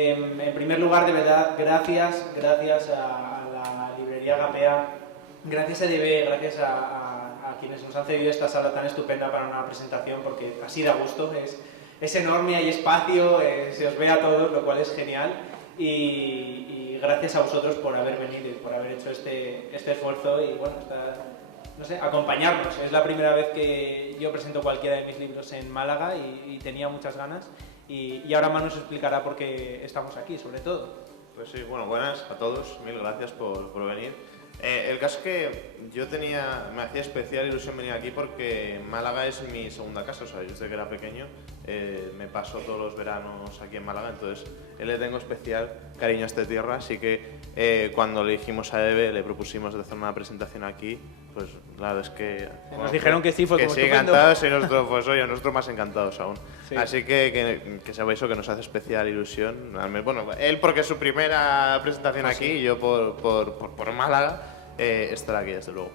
En primer lugar, de verdad, gracias a la librería Gapea, gracias a EDB, gracias a quienes nos han cedido esta sala tan estupenda para una presentación, porque así da gusto, es enorme, hay espacio, se os ve a todos, lo cual es genial, y gracias a vosotros por haber venido y por haber hecho este esfuerzo y bueno, no sé, acompañarnos. Es la primera vez que yo presento cualquiera de mis libros en Málaga y tenía muchas ganas, y ahora Manu nos explicará por qué estamos aquí, sobre todo. Pues sí, bueno, buenas a todos, mil gracias por venir. El caso es que me hacía especial ilusión venir aquí porque Málaga es mi segunda casa, o sea, yo desde que era pequeño me paso todos los veranos aquí en Málaga, entonces le tengo especial cariño a esta tierra, así que cuando le dijimos a Eve, le propusimos de hacer una presentación aquí, pues la verdad es que... Nos dijeron que sí, fue como estupendo. Encantados y nosotros, pues oye, nosotros más encantados aún. Sí. Así que sabéis eso, que nos hace especial ilusión. Bueno, él porque es su primera presentación aquí y yo por Málaga estar aquí, desde luego.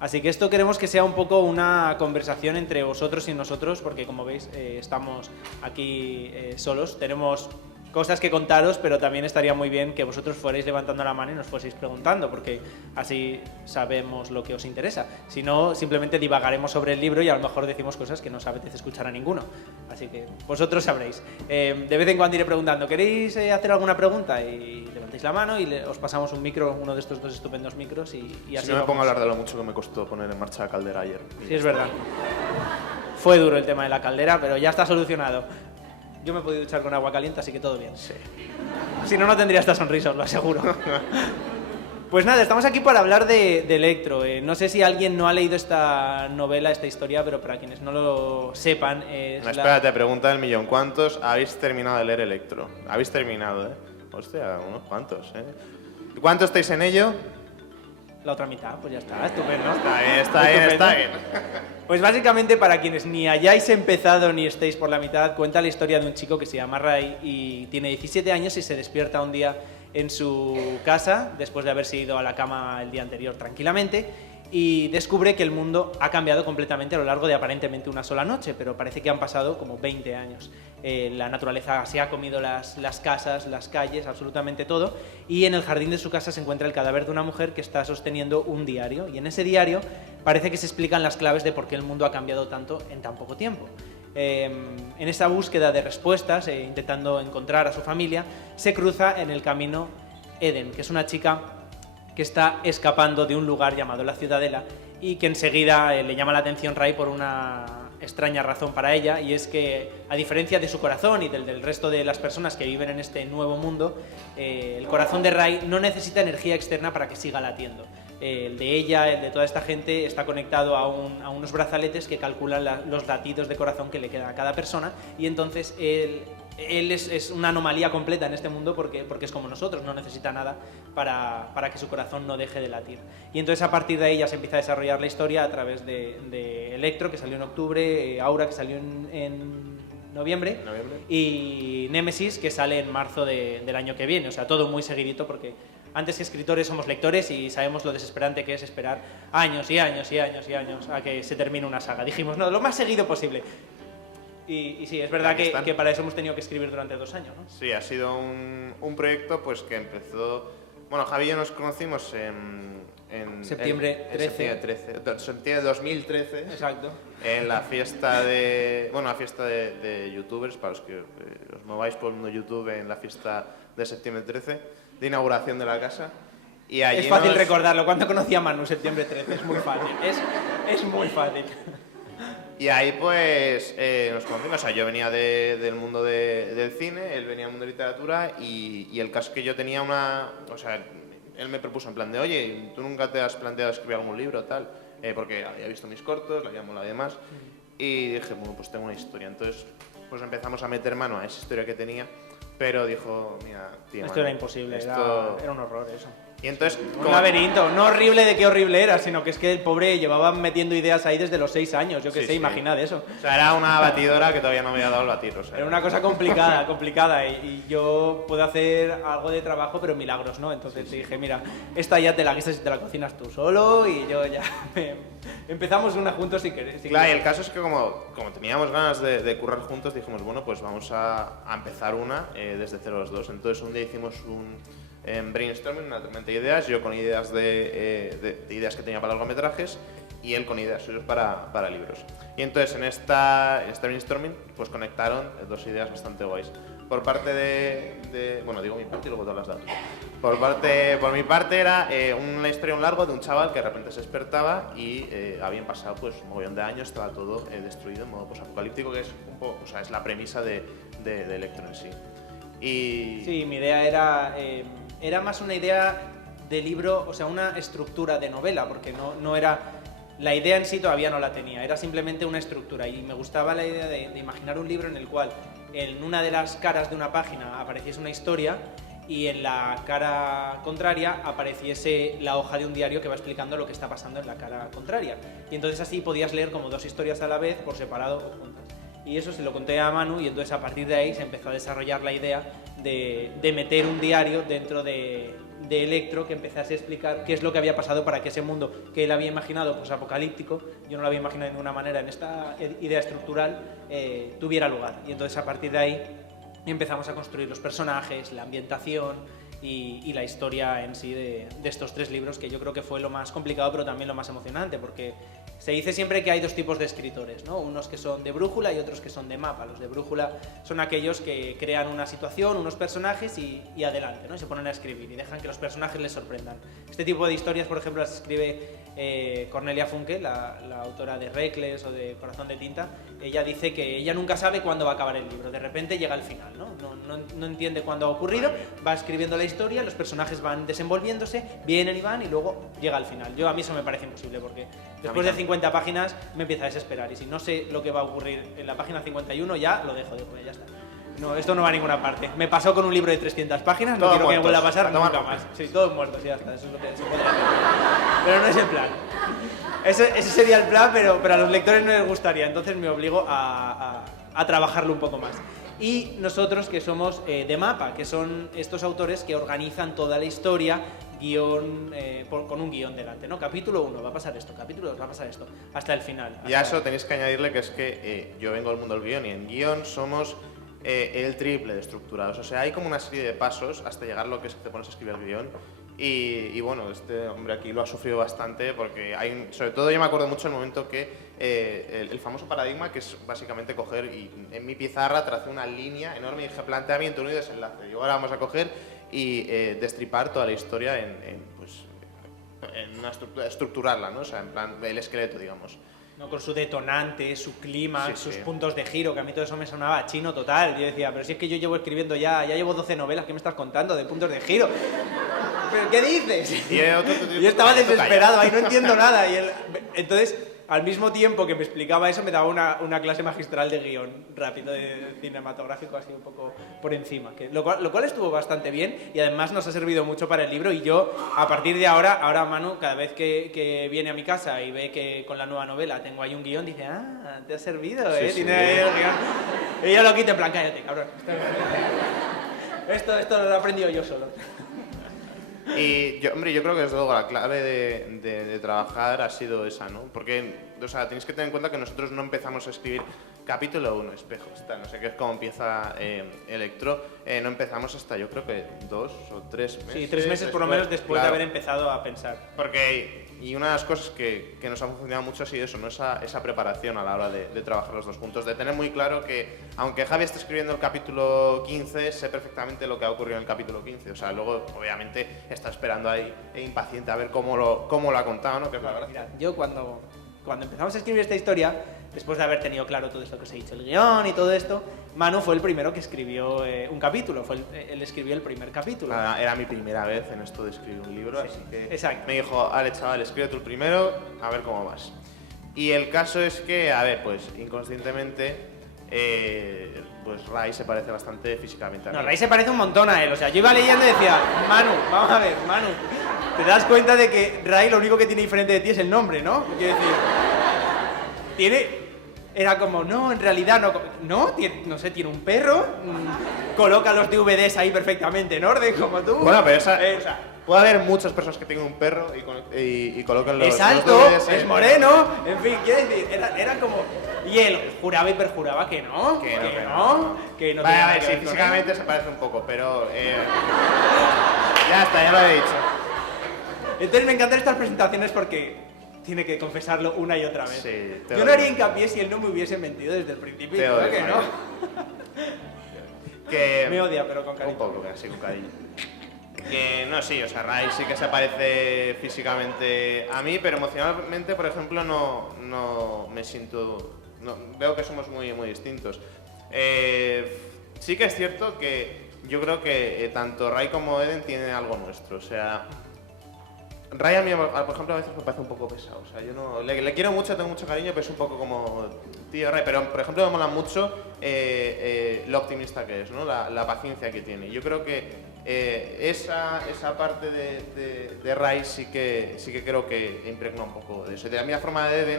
Así que esto queremos que sea un poco una conversación entre vosotros y nosotros, porque como veis estamos aquí solos, tenemos cosas que contaros, pero también estaría muy bien que vosotros fuerais levantando la mano y nos fueseis preguntando, porque así sabemos lo que os interesa. Si no, simplemente divagaremos sobre el libro y a lo mejor decimos cosas que no os apetece escuchar a ninguno. Así que vosotros sabréis. De vez en cuando iré preguntando, ¿queréis hacer alguna pregunta? Y levantéis la mano y os pasamos un micro, uno de estos dos estupendos micros y así. Si no me pongo a hablar de lo mucho que me costó poner en marcha la caldera ayer. Sí, es verdad. Fue duro el tema de la caldera, pero ya está solucionado. Yo me he podido duchar con agua caliente, así que todo bien. Sí. Si no, no tendría esta sonrisa, os lo aseguro. Pues nada, estamos aquí para hablar de Electro. No sé si alguien no ha leído esta novela, esta historia, pero para quienes no lo sepan... Espérate, pregunta del millón. ¿Cuántos habéis terminado de leer Electro? Habéis terminado, ¿eh? Hostia, unos cuantos, ¿eh? ¿Y cuánto estáis en ello? La otra mitad, pues ya está, estupendo. Está bien. Pues básicamente, para quienes ni hayáis empezado ni estéis por la mitad, cuenta la historia de un chico que se llama Ray y tiene 17 años y se despierta un día en su casa, después de haberse ido a la cama el día anterior tranquilamente, y descubre que el mundo ha cambiado completamente a lo largo de aparentemente una sola noche, pero parece que han pasado como 20 años. La naturaleza se ha comido las casas, las calles, absolutamente todo, y en el jardín de su casa se encuentra el cadáver de una mujer que está sosteniendo un diario, y en ese diario parece que se explican las claves de por qué el mundo ha cambiado tanto en tan poco tiempo. En esa búsqueda de respuestas, intentando encontrar a su familia, se cruza en el camino Eden, que es una chica que está escapando de un lugar llamado la Ciudadela y que enseguida le llama la atención Ray por una extraña razón para ella, y es que, a diferencia de su corazón y del resto de las personas que viven en este nuevo mundo, el corazón de Ray no necesita energía externa para que siga latiendo. El de ella, el de toda esta gente, está conectado a unos brazaletes que calculan los latidos de corazón que le queda a cada persona, y entonces él es una anomalía completa en este mundo porque es como nosotros, no necesita nada para que su corazón no deje de latir. Y entonces a partir de ahí ya se empieza a desarrollar la historia a través de Electro, que salió en octubre, Aura, que salió en noviembre, y Némesis, que sale en marzo del año que viene. O sea, todo muy seguidito, porque antes que escritores somos lectores y sabemos lo desesperante que es esperar años y años y años y años a que se termine una saga. Dijimos, no, lo más seguido posible. Y sí, es verdad que para eso hemos tenido que escribir durante 2 años, ¿no? Sí, ha sido un proyecto pues que empezó... Bueno, Javi y yo nos conocimos en septiembre 13. Septiembre de 2013. Exacto. En la fiesta de youtubers, para los que os mováis por el mundo YouTube, en la fiesta de septiembre 13, de inauguración de la casa. Y allí es fácil recordarlo, cuando conocí a Manu, septiembre 13, es muy fácil, es muy fácil. Y ahí pues nos conocimos, o sea, yo venía del mundo del cine, él venía del mundo de literatura, y el caso es que yo tenía o sea, él me propuso en plan de, oye, ¿tú nunca te has planteado escribir algún libro tal? Porque había visto mis cortos, le había molado y demás, y dije, bueno, pues tengo una historia. Entonces pues empezamos a meter mano a esa historia que tenía, pero dijo, mira, tío, esto era imposible, era un horror eso. Y entonces, un laberinto, no horrible de qué horrible era, sino que es que el pobre llevaba metiendo ideas ahí desde los 6 años, yo que sé, imaginad eso. O sea, era una batidora que todavía no me había dado el batir, o sea. Era una cosa complicada, y yo puedo hacer algo de trabajo, pero milagros, ¿no? Entonces dije, mira, esta ya te la guisas y te la cocinas tú solo, y yo ya Empezamos una juntos sin querer. Claro, y el caso es que como teníamos ganas de currar juntos, dijimos, bueno, pues vamos a empezar una desde cero los dos. Entonces un día hicimos un brainstorming, una tormenta de ideas, yo con ideas de ideas que tenía para largometrajes y él con ideas suyas para libros. Y entonces en este brainstorming pues conectaron dos ideas bastante guays. Por parte bueno, digo mi parte y luego todas las datos. Por mi parte era una historia, un largo de un chaval que de repente se despertaba y habían pasado pues un mogollón de años, estaba todo destruido en modo posapocalíptico, que es un poco, o sea, es la premisa de Electro en sí. Y... Sí, mi idea era más una idea de libro, o sea, una estructura de novela, porque no era... La idea en sí todavía no la tenía, era simplemente una estructura y me gustaba la idea de imaginar un libro en el cual en una de las caras de una página apareciese una historia y en la cara contraria apareciese la hoja de un diario que va explicando lo que está pasando en la cara contraria. Y entonces así podías leer como dos historias a la vez, por separado o juntas. Y eso se lo conté a Manu y entonces a partir de ahí se empezó a desarrollar la idea de meter un diario dentro de Electro que empezase a explicar qué es lo que había pasado para que ese mundo que él había imaginado pues apocalíptico, yo no lo había imaginado de ninguna manera en esta idea estructural, tuviera lugar. Y entonces a partir de ahí empezamos a construir los personajes, la ambientación y la historia en sí de estos tres libros, que yo creo que fue lo más complicado pero también lo más emocionante, porque se dice siempre que hay dos tipos de escritores, ¿no? Unos que son de brújula y otros que son de mapa. Los de brújula son aquellos que crean una situación, unos personajes y adelante, ¿no? Y se ponen a escribir y dejan que los personajes les sorprendan. Este tipo de historias, por ejemplo, las escribe Cornelia Funke, la autora de Reckless o de Corazón de Tinta. Ella dice que ella nunca sabe cuándo va a acabar el libro, de repente llega al final, ¿no? No entiende cuándo ha ocurrido, va escribiendo la historia, los personajes van desenvolviéndose, vienen y van y luego llega al final. A mí eso me parece imposible porque después de 50 páginas me empieza a desesperar y si no sé lo que va a ocurrir en la página 51 ya lo dejo, ya está. No, esto no va a ninguna parte. Me pasó con un libro de 300 páginas, no quiero que me vuelva a pasar nunca más. Sí, todos muertos, ya está, eso es lo que se podría hacer. Pero no es el plan. Ese sería el plan, pero a los lectores no les gustaría, entonces me obligo a trabajarlo un poco más. Y nosotros que somos de Mapa, que son estos autores que organizan toda la historia, guión, con un guión delante, ¿no? Capítulo 1 va a pasar esto, capítulo 2 va a pasar esto, hasta el final. Y a eso tenéis que añadirle que es que yo vengo del mundo del guión y en guión somos el triple de estructurados. O sea, hay como una serie de pasos hasta llegar a lo que es que te pones a escribir el guión. Y bueno, este hombre aquí lo ha sufrido bastante porque sobre todo yo me acuerdo mucho el momento que el famoso paradigma, que es básicamente coger y en mi pizarra tracé una línea enorme y dije planteamiento, unido y desenlace. Y ahora vamos a coger y destripar toda la historia en una estructurarla, ¿no? O sea, en plan el esqueleto, digamos. ¿No? Con su detonante, su clima, Sí, sus sí. puntos de giro, que a mí todo eso me sonaba chino total. Yo decía, pero si es que yo llevo escribiendo ya llevo 12 novelas, ¿qué me estás contando de puntos de giro? ¿Pero qué dices? Yo estaba desesperado, ahí no entiendo nada. Entonces, al mismo tiempo que me explicaba eso, me daba una clase magistral de guión rápido, de cinematográfico, así un poco por encima. Lo cual estuvo bastante bien y además nos ha servido mucho para el libro. Y yo, a partir de ahora Manu, cada vez que viene a mi casa y ve que con la nueva novela tengo ahí un guión, dice, te ha servido, Sí, tiene ahí el guión. Y yo lo quito en plan, cállate, cabrón. Esto lo he aprendido yo solo. Y yo creo que desde luego la clave de trabajar ha sido esa, ¿no? Porque, o sea, tenéis que tener en cuenta que nosotros no empezamos a escribir capítulo 1, espejos, no sé qué es cómo empieza Electro, no empezamos hasta yo creo que 2 o 3 meses. Sí, 3 meses por lo menos después de haber empezado a pensar. Porque, y una de las cosas que nos ha funcionado mucho ha sido eso, ¿no? Esa preparación a la hora de trabajar los dos puntos, de tener muy claro que, aunque Javi esté escribiendo el capítulo 15, sé perfectamente lo que ha ocurrido en el capítulo 15. O sea, luego, obviamente, está esperando ahí impaciente a ver cómo lo ha contado, ¿no? Que es la gracia. Mira, yo cuando empezamos a escribir esta historia, después de haber tenido claro todo esto que os he dicho, el guión y todo esto, Manu fue el primero que escribió un capítulo, él escribió el primer capítulo. Era mi primera vez en esto de escribir un libro, Sí, así que exacto. me dijo, Ale, chaval, escribe tú el primero, a ver cómo vas. Y el caso es que, a ver, pues inconscientemente, pues Ray se parece bastante físicamente a mí. No, Ray se parece un montón a él, o sea, yo iba leyendo y decía, Manu, vamos a ver, Manu, te das cuenta de que Ray lo único que tiene diferente de ti es el nombre, ¿no? Quiero decir, era como, no, en realidad no, no sé, tiene un perro, coloca los DVDs ahí perfectamente en orden, como tú. Bueno, pero esa... puede haber muchas personas que tengan un perro y colocan los... Es alto, los DVDs es moreno, en fin, quiero decir, era como... Y él juraba y perjuraba que no, que no Vale, tenía nada vale, que sí, ver con él. físicamente se parece un poco, pero... ya está, ya lo he dicho. Entonces me encantan estas presentaciones porque tiene que confesarlo una y otra vez. Sí, Yo no haría hincapié si él no me hubiese mentido desde el principio y Te creo odio, que no. Que... Me odia, pero con cariño. Un poco, así, con cariño. Que no, sí, o sea, Ray sí que se parece físicamente a mí, pero emocionalmente, por ejemplo, no me siento... No, veo que somos muy, muy distintos. Sí que es cierto que yo creo que tanto Ray como Eden tienen algo nuestro, o sea... Ray a mí, por ejemplo, a veces me parece un poco pesado, o sea, yo no... Le quiero mucho, tengo mucho cariño, pero es un poco como... Tío, Ray, pero por ejemplo me mola mucho lo optimista que es, ¿no? La paciencia que tiene. Yo creo que esa parte de Ray sí que creo que impregna un poco de eso. De la misma forma de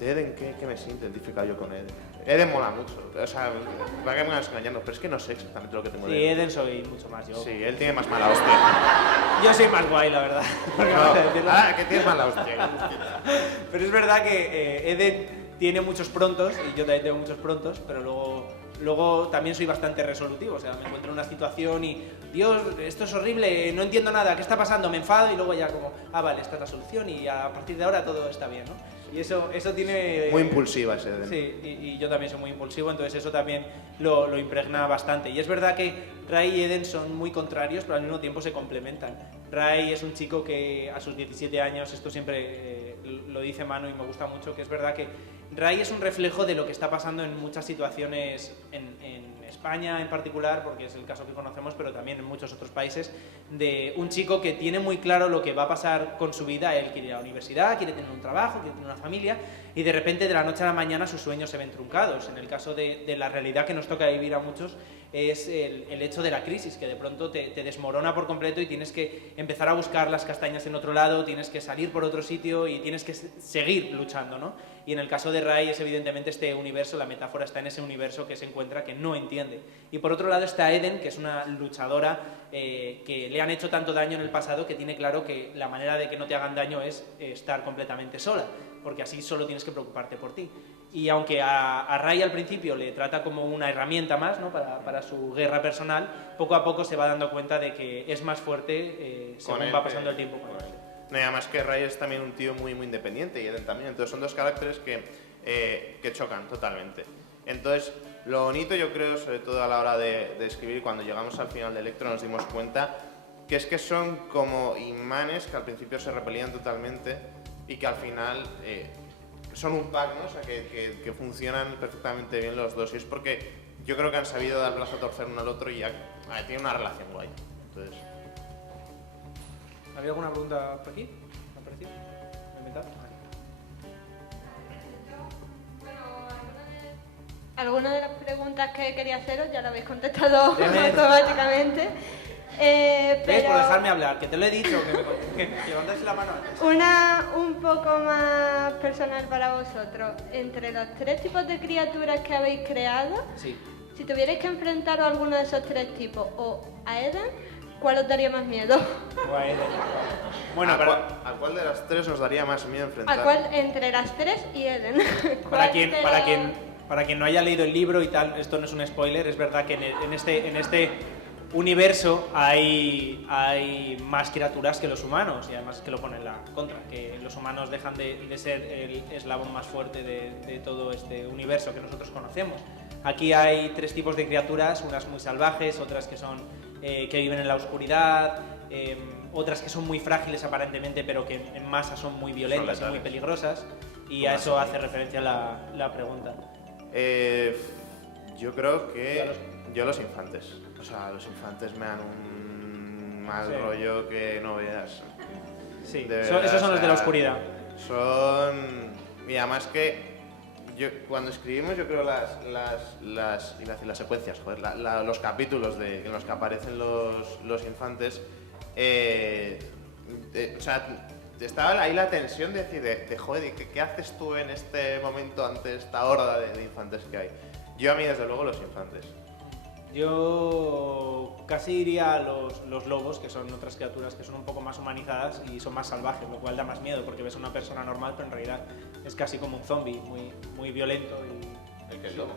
Eden, ¿qué me siento identificado yo con Eden? Eden mola mucho, o sea, va que me vas engañando, pero es que no sé exactamente lo que tengo de Sí, Eden. Eden soy mucho más yo. Sí, él tiene más mala hostia. Yo soy más guay, la verdad. Porque No, vamos a decirlo. que tienes mala hostia. Pero es verdad que Eden tiene muchos prontos, y yo también tengo muchos prontos, pero luego también soy bastante resolutivo. O sea, me encuentro en una situación y, Dios, esto es horrible, no entiendo nada, ¿qué está pasando? Me enfado y luego ya como, vale, esta es la solución y a partir de ahora todo está bien, ¿no? Y eso tiene... Muy impulsiva ese Eden. Sí, y yo también soy muy impulsivo, entonces eso también lo impregna bastante. Y es verdad que Ray y Eden son muy contrarios, pero al mismo tiempo se complementan. Ray es un chico que a sus 17 años, esto siempre lo dice Manu y me gusta mucho, que es verdad que Ray es un reflejo de lo que está pasando en muchas situaciones en España en particular, porque es el caso que conocemos, pero también en muchos otros países, de un chico que tiene muy claro lo que va a pasar con su vida. Él quiere ir a la universidad, quiere tener un trabajo, quiere tener una familia, y de repente de la noche a la mañana sus sueños se ven truncados. En el caso de la realidad que nos toca vivir a muchos, es el hecho de la crisis, que de pronto te desmorona por completo y tienes que empezar a buscar las castañas en otro lado, tienes que salir por otro sitio y tienes que seguir luchando, ¿no? Y en el caso de Ray es evidentemente este universo, la metáfora está en ese universo que se encuentra, que no entiende. Y por otro lado está Eden, que es una luchadora que le han hecho tanto daño en el pasado que tiene claro que la manera de que no te hagan daño es estar completamente sola, porque así solo tienes que preocuparte por ti. Y aunque a Ray al principio le trata como una herramienta más, ¿no? para su guerra personal, poco a poco se va dando cuenta de que es más fuerte según va pasando el tiempo con él. No, y además que Ray es también un tío muy, muy independiente y Eden también, entonces son dos caracteres que chocan totalmente. Entonces, lo bonito yo creo, sobre todo a la hora de escribir, cuando llegamos al final de Electro nos dimos cuenta que es que son como imanes que al principio se repelían totalmente y que al final son un pack, ¿no? O sea, que funcionan perfectamente bien los dos, y es porque yo creo que han sabido dar brazo a torcer uno al otro y ya tienen una relación guay. Entonces... ¿Había alguna pregunta por aquí? ¿Me ha parecido? ¿Me he inventado? Algunas de las preguntas que quería haceros ya la habéis contestado Obviamente. automáticamente. ¿Ves? Pero Por dejarme hablar, que te lo he dicho, que levantes la mano antes. una un poco más personal para vosotros. Entre los tres tipos de criaturas que habéis creado, Sí. si tuvierais que enfrentaros a alguno de esos tres tipos o a Eden, ¿cuál os daría más miedo? Bueno, ¿A cuál de las tres os daría más miedo enfrentar? ¿A cuál entre las tres y Eden? para ¿Cuál quien no haya leído el libro y tal, esto no es un spoiler, es verdad que en este universo hay más criaturas que los humanos, y además que lo pone en la contra, que los humanos dejan de ser el eslabón más fuerte de todo este universo que nosotros conocemos. Aquí hay tres tipos de criaturas, unas muy salvajes, otras que son que viven en la oscuridad, otras que son muy frágiles aparentemente, pero que en masa son muy violentas y muy peligrosas, y a eso hace referencia la pregunta. Yo creo que yo los infantes. O sea, los infantes me dan un mal rollo que no veas. Sí, Verdad, esos son los de la o sea, oscuridad. Son... Y además que cuando escribimos, yo creo las secuencias, joder, los capítulos en los que aparecen los infantes, o sea, estaba ahí la tensión de decir, joder, ¿qué haces tú en este momento ante esta horda de infantes que hay? Yo a mí, desde luego, los infantes. Yo casi diría los lobos, que son otras criaturas que son un poco más humanizadas y son más salvajes, lo cual da más miedo porque ves a una persona normal, pero en realidad es casi como un zombie, muy violento. ¿El que es lobo?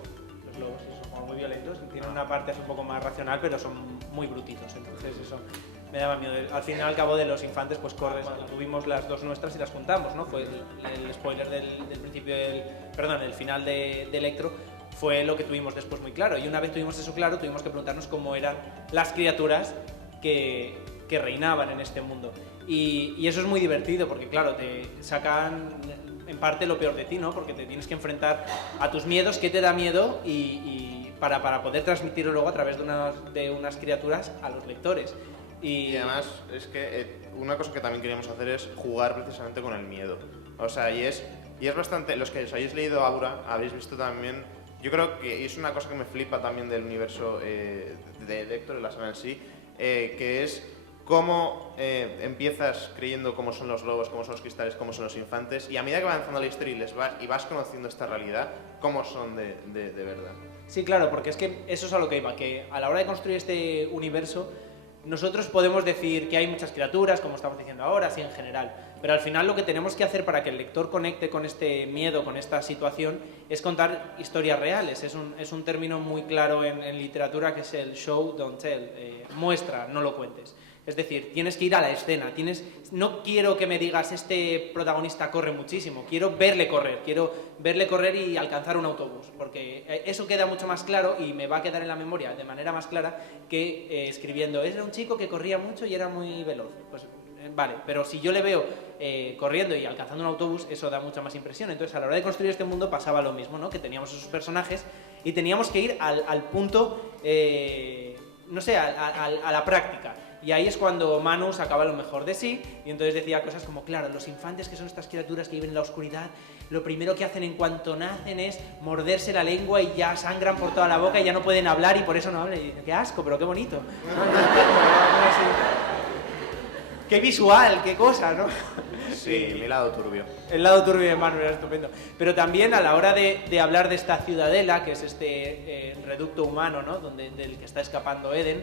Los lobos sí, son como muy violentos, tienen una parte así un poco más racional, pero son muy brutitos, entonces eso me daba miedo. Al fin y al cabo de los infantes, pues corres. Bueno, tuvimos las dos nuestras y las juntamos, ¿no? Fue el spoiler del principio el final de Electro, fue lo que tuvimos después muy claro. Y una vez tuvimos eso claro, tuvimos que preguntarnos cómo eran las criaturas que reinaban en este mundo. Y eso es muy divertido, porque claro, te sacan en parte lo peor de ti, ¿no? Porque te tienes que enfrentar a tus miedos, qué te da miedo, y para poder transmitirlo luego a través de unas criaturas a los lectores. Y además es que una cosa que también queríamos hacer es jugar precisamente con el miedo. O sea, y es bastante... Los que os hayáis leído Aura, habéis visto también... Yo creo que es una cosa que me flipa también del universo de Electro, de la saga en sí, que es cómo empiezas creyendo cómo son los lobos, cómo son los cristales, cómo son los infantes, y a medida que va avanzando la historia y vas conociendo esta realidad, cómo son de verdad. Sí, claro, porque es que eso es a lo que iba, que a la hora de construir este universo, nosotros podemos decir que hay muchas criaturas, como estamos diciendo ahora, así en general, pero al final lo que tenemos que hacer para que el lector conecte con este miedo, con esta situación, es contar historias reales. Es un término muy claro en literatura, que es el show, don't tell. Muestra, no lo cuentes. Es decir, tienes que ir a la escena. No quiero que me digas, este protagonista corre muchísimo, quiero verle correr y alcanzar un autobús, porque eso queda mucho más claro y me va a quedar en la memoria de manera más clara que escribiendo, era un chico que corría mucho y era muy veloz. Pues vale, pero si yo le veo corriendo y alcanzando un autobús, eso da mucha más impresión. Entonces, a la hora de construir este mundo pasaba lo mismo, ¿no? Que teníamos esos personajes y teníamos que ir al punto, no sé, a la práctica. Y ahí es cuando Manu sacaba lo mejor de sí y entonces decía cosas como, claro, los infantes, que son estas criaturas que viven en la oscuridad, lo primero que hacen en cuanto nacen es morderse la lengua y ya sangran por toda la boca y ya no pueden hablar y por eso no hablan. Y qué asco, pero qué bonito. Qué visual, qué cosa, ¿no? Sí, mi lado turbio. El lado turbio de Manu era estupendo. Pero también a la hora de hablar de esta ciudadela, que es este reducto humano, ¿no? Del que está escapando Eden,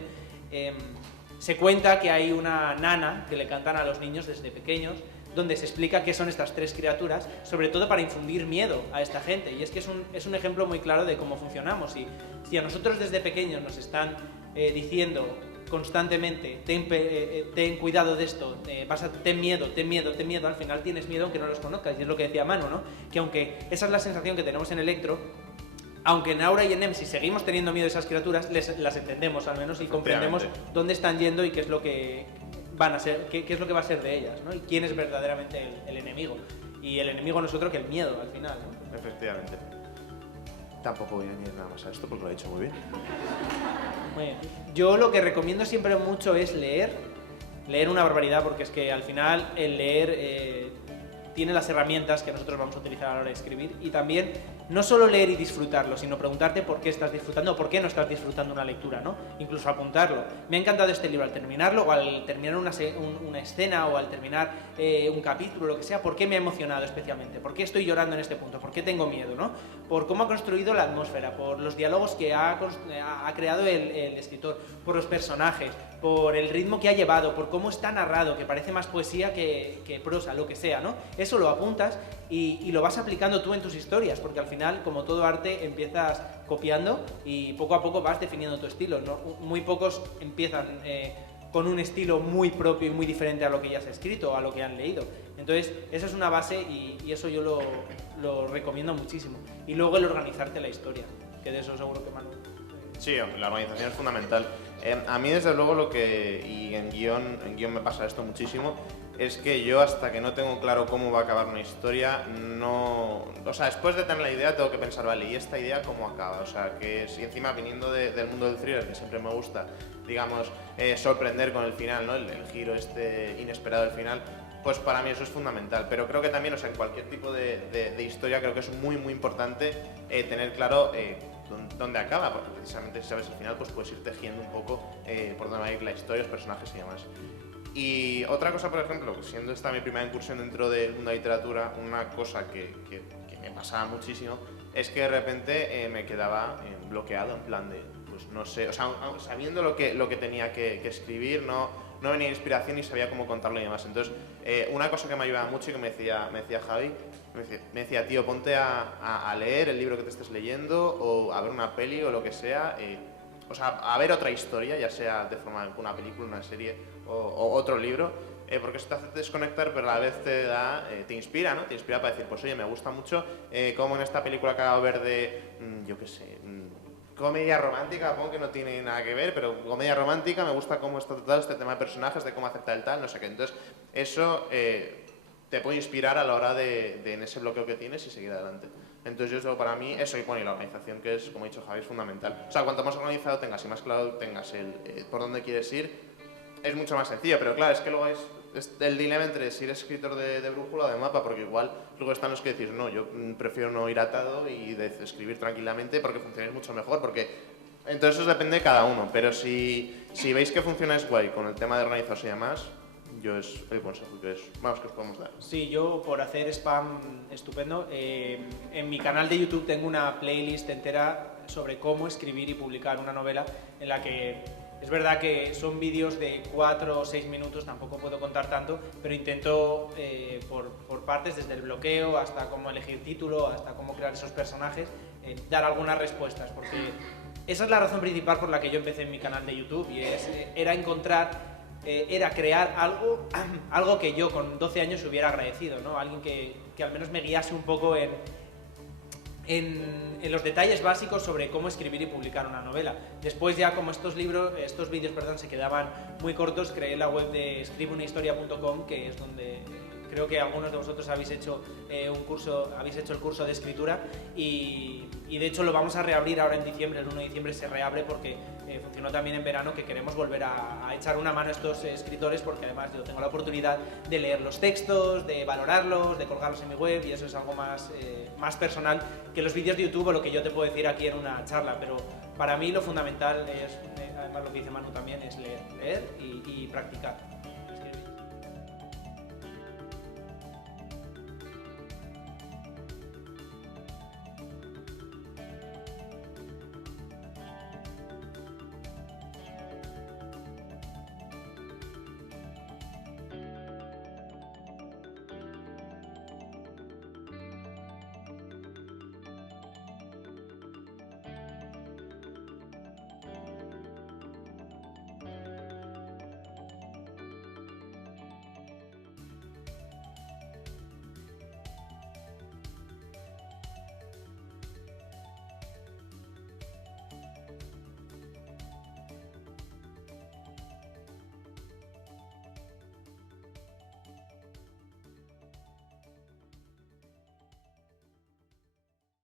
se cuenta que hay una nana que le cantan a los niños desde pequeños, donde se explica qué son estas tres criaturas, sobre todo para infundir miedo a esta gente. Y es que es un ejemplo muy claro de cómo funcionamos. Y si a nosotros desde pequeños nos están diciendo constantemente, ten cuidado de esto, ten miedo, al final tienes miedo aunque no los conozcas. Y es lo que decía Manu, ¿no? Que aunque esa es la sensación que tenemos en Electro, aunque en Aura y en Nemesis seguimos teniendo miedo de esas criaturas, las entendemos al menos y comprendemos dónde están yendo y qué es lo que van a ser, qué es lo que va a ser de ellas, ¿no? Y quién es verdaderamente el enemigo. Y el enemigo no es otro que el miedo, al final, ¿no? Efectivamente. Tampoco voy a añadir nada más a esto porque lo he hecho muy bien. Muy bien. Yo lo que recomiendo siempre mucho es leer una barbaridad, porque es que al final el leer tiene las herramientas que nosotros vamos a utilizar a la hora de escribir, y también no solo leer y disfrutarlo, sino preguntarte por qué estás disfrutando o por qué no estás disfrutando una lectura, ¿no? Incluso apuntarlo. Me ha encantado este libro, al terminarlo o al terminar una escena o al terminar un capítulo, lo que sea, ¿por qué me ha emocionado especialmente? ¿Por qué estoy llorando en este punto? ¿Por qué tengo miedo, no? Por cómo ha construido la atmósfera, por los diálogos que ha creado el escritor, por los personajes, por el ritmo que ha llevado, por cómo está narrado, que parece más poesía que prosa, lo que sea, ¿no? Eso lo apuntas y lo vas aplicando tú en tus historias, porque al final, como todo arte, empiezas copiando y poco a poco vas definiendo tu estilo, ¿no? Muy pocos empiezan con un estilo muy propio y muy diferente a lo que ya se ha escrito o a lo que han leído. Entonces, esa es una base y eso yo lo recomiendo muchísimo. Y luego el organizarte la historia, que de eso seguro que Manu... Sí, la organización es fundamental. A mí, desde luego, y en guión me pasa esto muchísimo, es que yo, hasta que no tengo claro cómo va a acabar una historia, no... O sea, después de tener la idea tengo que pensar, vale, ¿y esta idea cómo acaba? O sea, que si encima viniendo del mundo del thriller, que siempre me gusta, digamos, sorprender con el final, ¿no? El giro este inesperado del final, pues para mí eso es fundamental. Pero creo que también, o sea, en cualquier tipo de historia, creo que es muy, muy importante tener claro dónde acaba, porque precisamente si sabes el final, pues puedes ir tejiendo un poco por dónde va a ir la historia, los personajes y demás. Y otra cosa, por ejemplo, siendo esta mi primera incursión dentro del mundo de la literatura, una cosa que me pasaba muchísimo es que de repente me quedaba bloqueado, en plan de, pues no sé, o sea, sabiendo lo que tenía que escribir, no venía inspiración y sabía cómo contarlo y demás. Entonces, una cosa que me ayudaba mucho y que me decía Javi, me decía, tío, ponte a leer el libro que te estés leyendo o a ver una peli o lo que sea, o sea, a ver otra historia, ya sea de forma de una película, una serie o otro libro, porque eso te hace desconectar, pero a la vez te inspira, ¿no? Te inspira para decir, pues oye, me gusta mucho cómo en esta película que acabo de ver de, yo qué sé, comedia romántica, supongo que no tiene nada que ver, pero comedia romántica, me gusta cómo está tratado este tema de personajes, de cómo aceptar el tal, no sé qué. Entonces, eso te puede inspirar a la hora de en ese bloqueo que tienes y seguir adelante. Entonces, yo para mí, eso y bueno, y la organización, que es, como ha dicho Javi, es fundamental. O sea, cuanto más organizado tengas y más claro tengas por dónde quieres ir, es mucho más sencillo, pero claro, es que luego es el dilema entre si eres escritor de brújula o de mapa, porque igual luego están los que decís, no, yo prefiero no ir atado y de escribir tranquilamente porque funcionáis mucho mejor, porque entonces eso depende de cada uno, pero si veis que funcionáis guay con el tema de organización y demás, yo es el consejo que os podemos dar. Sí, yo por hacer spam estupendo, en mi canal de YouTube tengo una playlist entera sobre cómo escribir y publicar una novela, en la que es verdad que son vídeos de 4 o 6 minutos, tampoco puedo contar tanto, pero intento por partes, desde el bloqueo hasta cómo elegir título, hasta cómo crear esos personajes, dar algunas respuestas, porque esa es la razón principal por la que yo empecé en mi canal de YouTube, y era crear algo que yo con 12 años hubiera agradecido, ¿no? Alguien que al menos me guiase un poco en los detalles básicos sobre cómo escribir y publicar una novela. Después ya, como estos vídeos, se quedaban muy cortos, creé la web de escribeunahistoria.com, que es donde creo que algunos de vosotros habéis hecho el curso de escritura, y de hecho lo vamos a reabrir ahora en diciembre. El 1 de diciembre se reabre porque funcionó también en verano, que queremos volver a echar una mano a estos escritores, porque además yo tengo la oportunidad de leer los textos, de valorarlos, de colgarlos en mi web, y eso es algo más personal que los vídeos de YouTube o lo que yo te puedo decir aquí en una charla. Pero para mí lo fundamental es, además lo que dice Manu también, es leer y practicar.